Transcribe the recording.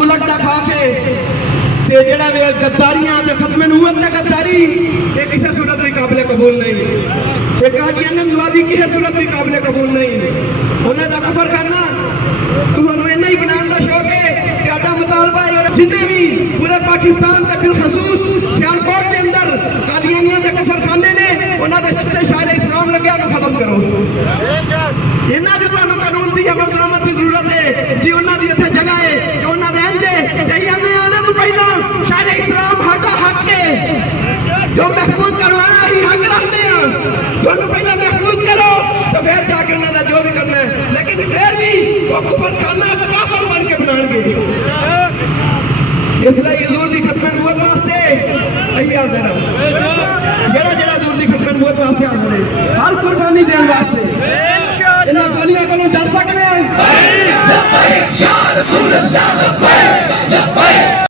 ملک دا کھا کے تے جڑا وے غداریاں تے ختم نبوت تے غداری یہ کسی صورت بھی قابل قبول نہیں، یہ قادیانیت نوازی کسی صورت بھی قابل قبول نہیں۔ انہیں دا کفر کرنا تمہیں اینا ہی بنان دا شوق ہے کہ آٹا مطالبہ ہے جتنے بھی پورے پاکستان تے بالخصوص سیالکوٹ کے اندر قادیانیاں دے کفر خانے نے انہاں دے سچے شاعر اسلام لگے انہوں ختم کرو۔ انہاں جو قانون دی عمل درآمد کی ضرورت ہے جی انہاں دی اتنے جگہ ہے کہ انہاں دے انجے کہ یہ آنے تو پہلا شاعر اسلام ہٹا حق ہے جو محفوظ کروانا ہی حق رکھتے ہیں، جو انہوں پہلا محفوظ کرو تو پھر جا کے انہوں نے جو بھی کرنا ہے، لیکن پھر بھی وہ کفر خانہ کافر بن کے بنان گے۔ اس لئے یہ زور دی ختم نبوت واسطے اہی حاضر ہے، جڑا جڑا زور دی ختم نبوت واسطے حاضر ہے، ہر قربانی دین واسطے انہاں گولیاں کو ڈر سکتے ہیں۔ لبیک یا رسول اللہ لبیک لبیک